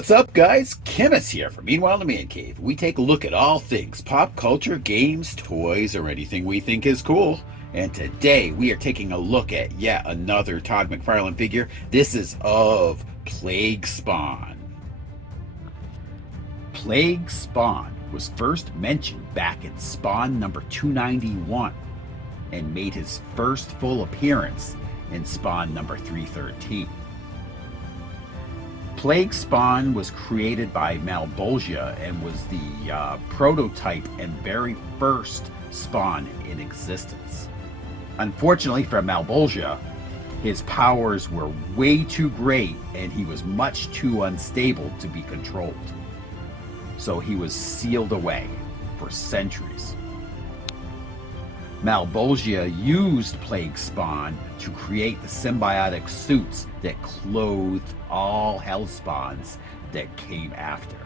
What's up, guys? Kenneth here from Meanwhile in the Man Cave. We take a look at all things pop culture, games, toys, or anything we think is cool. And today we are taking a look at yet another Todd McFarlane figure. This is of Plague Spawn. Plague Spawn was first mentioned back in Spawn number 291 and made his first full appearance in Spawn number 313. Plague Spawn was created by Malbolgia and was the prototype and very first Spawn in existence. Unfortunately for Malbolgia, his powers were way too great and he was much too unstable to be controlled. So he was sealed away for centuries. Malbolgia used Plague Spawn to create the symbiotic suits that clothed all Hellspawns that came after.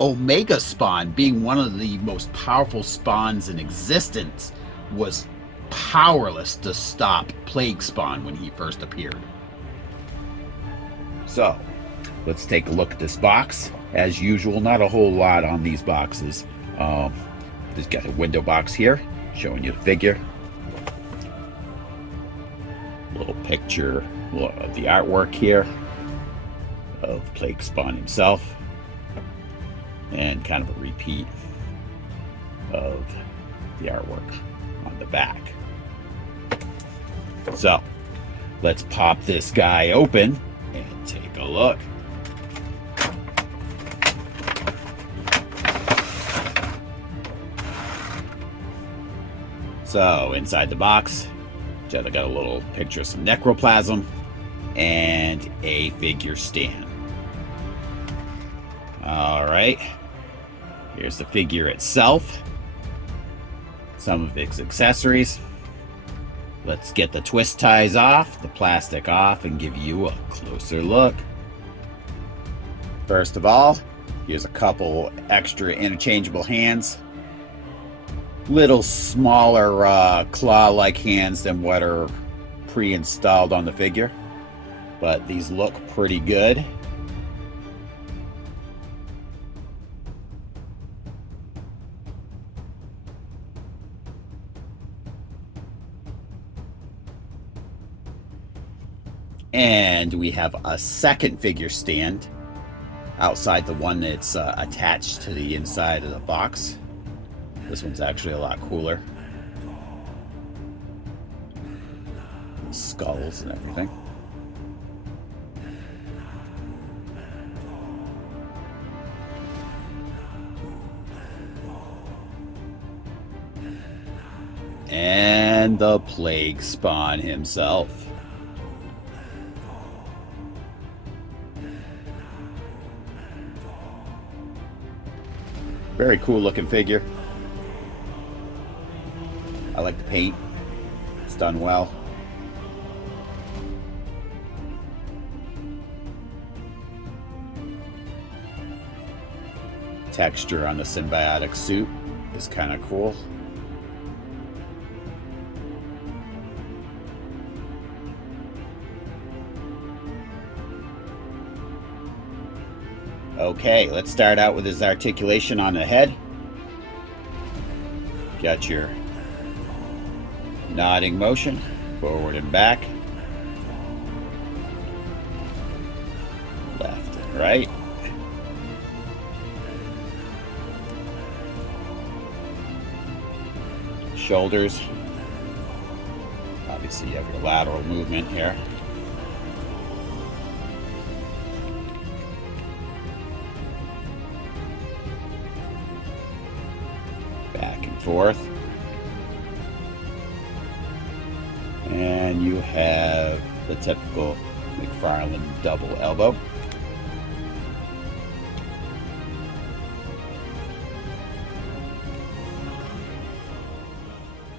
Omega Spawn, being one of the most powerful spawns in existence, was powerless to stop Plague Spawn when he first appeared. So, let's take a look at this box. As usual, not a whole lot on these boxes. Just got a window box here showing you the figure. Little picture of the artwork here of Plague Spawn himself, and kind of a repeat of the artwork on the back. So let's pop this guy open and take a look. So inside the box, I got a little picture of some necroplasm and a figure stand. All right, here's the figure itself, some of its accessories. Let's get the twist ties off, the plastic off, and give you a closer look. First of all, here's a couple extra interchangeable hands. Little smaller claw-like hands than what are pre-installed on the figure, but these look pretty good. And we have a second figure stand outside the one that's attached to the inside of the box. This one's actually a lot cooler. Skulls and everything. And the Plague Spawn himself. Very cool looking figure. I like the paint. It's done well. Texture on the symbiotic suit is kind of cool. Okay, let's start out with his articulation on the head. Got your nodding motion, forward and back, left and right. Shoulders. Obviously you have your lateral movement here. Back and forth. And you have the typical McFarlane double elbow.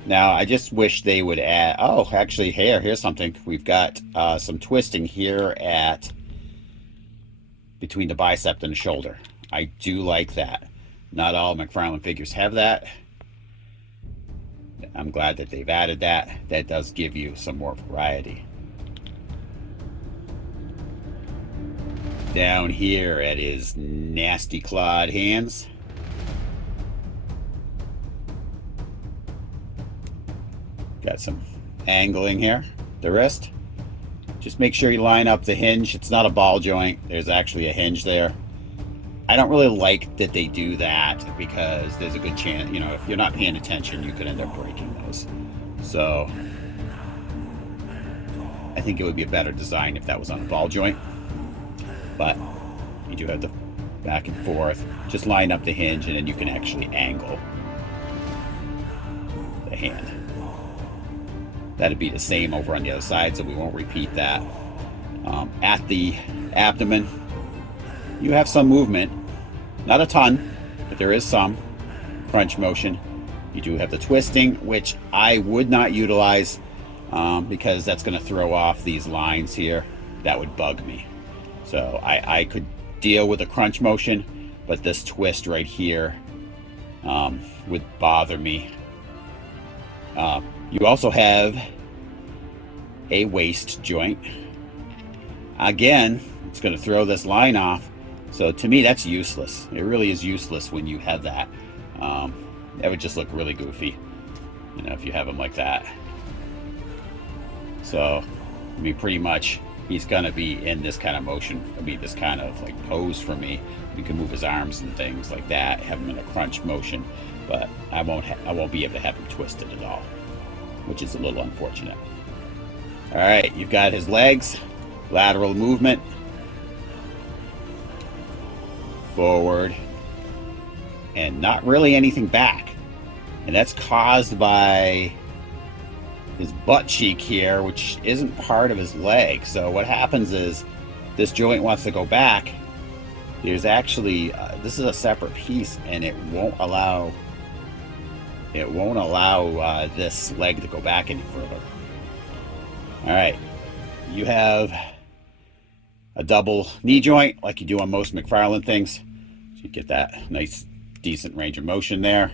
Now, I just wish they would add... Oh, actually, here's something. We've got some twisting here between the bicep and the shoulder. I do like that. Not all McFarlane figures have that. I'm glad that they've added that. That does give you some more variety. down here at his nasty clawed hands. Got some angling here, the wrist. Just make sure you line up the hinge. It's not a ball joint. There's actually a hinge there. I don't really like that they do that because there's a good chance, you know, if you're not paying attention, you could end up breaking those. So I think it would be a better design if that was on a ball joint. But you do have the back and forth. Just line up the hinge and then you can actually angle the hand. That'd be the same over on the other side, so we won't repeat that. At the abdomen, you have some movement. Not a ton, but there is some crunch motion. You do have the twisting, which I would not utilize because that's going to throw off these lines here. That would bug me. So I could deal with a crunch motion, but this twist right here would bother me. You also have a waist joint. Again, it's going to throw this line off. So to me, that's useless. It really is useless when you have that. That would just look really goofy, you know, if you have them like that. So, I mean, pretty much he's going to be in this kind of motion. I mean, this kind of like pose for me. You can move his arms and things like that, have him in a crunch motion, but I won't be able to have him twisted at all, which is a little unfortunate. All right, you've got his legs, lateral movement, forward, and not really anything back. And that's caused by his butt cheek here, which isn't part of his leg. So what happens is this joint wants to go back. There's actually, this is a separate piece, and it won't allow this leg to go back any further. All right, you have a double knee joint like you do on most McFarlane things. So you get that nice, decent range of motion there.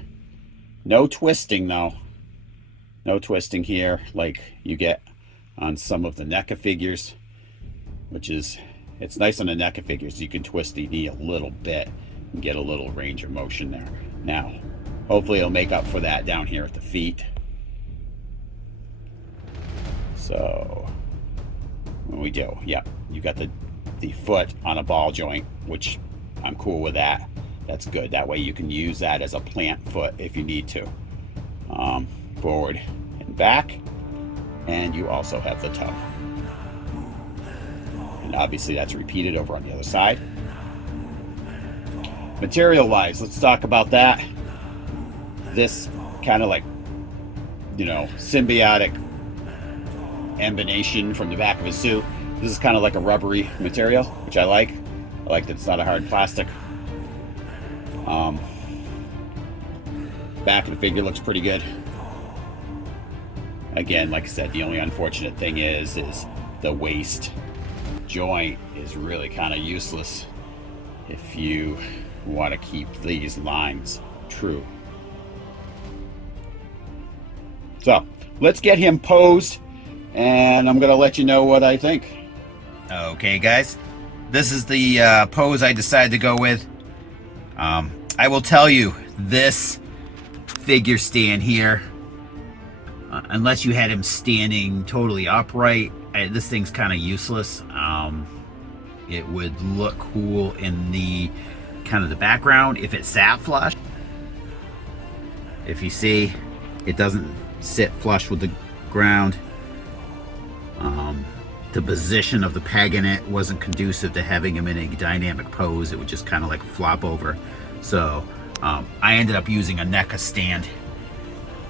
No twisting though. No twisting here like you get on some of the NECA figures, which is, it's nice on the NECA figures. You can twist the knee a little bit and get a little range of motion there. Now, hopefully it'll make up for that down here at the feet. So, what we do, yeah, you got the foot on a ball joint, which I'm cool with that. That's good. That way you can use that as a plant foot if you need to. Forward and back, and you also have the toe. And obviously that's repeated over on the other side. Material wise, let's talk about that. This kind of like, you know, symbiotic embonation from the back of his suit. This is kind of like a rubbery material, which I like. I like that it's not a hard plastic. Back of the figure looks pretty good. Again, like I said, the only unfortunate thing is the waist joint is really kind of useless if you want to keep these lines true. So let's get him posed, and I'm gonna let you know what I think. Okay guys, this is the pose I decided to go with. I will tell you, this figure stand here, unless you had him standing totally upright, this thing's kind of useless. It would look cool in the kind of the background if it sat flush. If you see, it doesn't sit flush with the ground. The position of the peg in it wasn't conducive to having him in a dynamic pose. It would just kind of like flop over. So I ended up using a NECA stand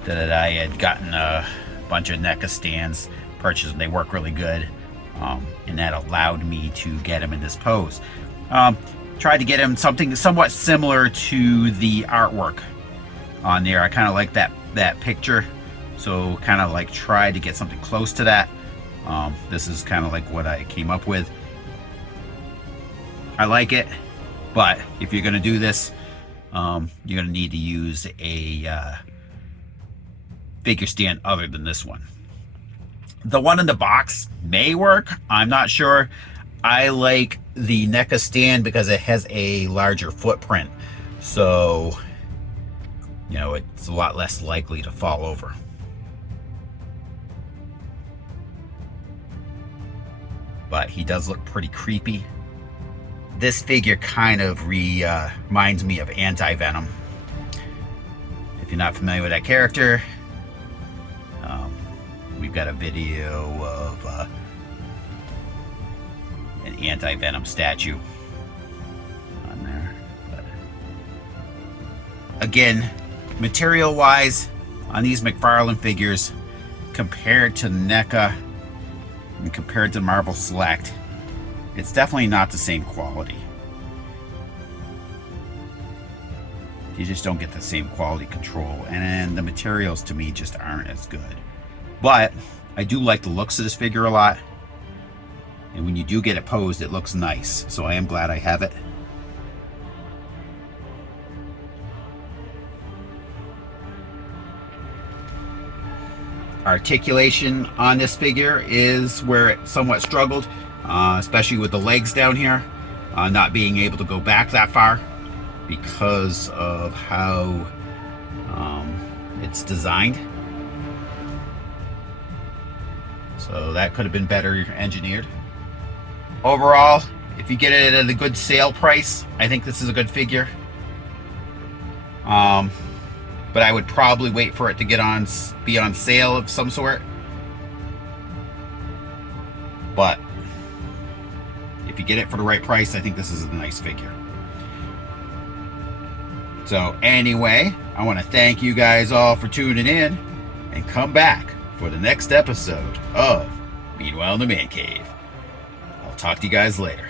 that I had gotten a bunch of NECA stands purchased, and they work really good. And that allowed me to get him in this pose. Tried to get him something somewhat similar to the artwork on there. I kind of like that picture, so kind of like tried to get something close to that. This is kind of like what I came up with. I like it, but if you're gonna do this, you're gonna need to use a figure stand other than this one. The one in the box may work, I'm not sure. I like the NECA stand because it has a larger footprint. So, you know, it's a lot less likely to fall over. But he does look pretty creepy. This figure kind of reminds me of Anti-Venom. If you're not familiar with that character, we've got a video of an Anti-Venom statue on there. But again, material-wise, on these McFarlane figures, compared to NECA and compared to Marvel Select, it's definitely not the same quality. You just don't get the same quality control, and the materials to me just aren't as good. But I do like the looks of this figure a lot, and when you do get it posed, it looks nice, so I am glad I have it. Articulation on this figure is where it somewhat struggled, especially with the legs down here, not being able to go back that far because of how it's designed. So that could have been better engineered. Overall, if you get it at a good sale price, I think this is a good figure. But I would probably wait for it to be on sale of some sort. But if you get it for the right price, I think this is a nice figure. So anyway, I want to thank you guys all for tuning in, and come back for the next episode of Meanwhile in the Man Cave. I'll talk to you guys later.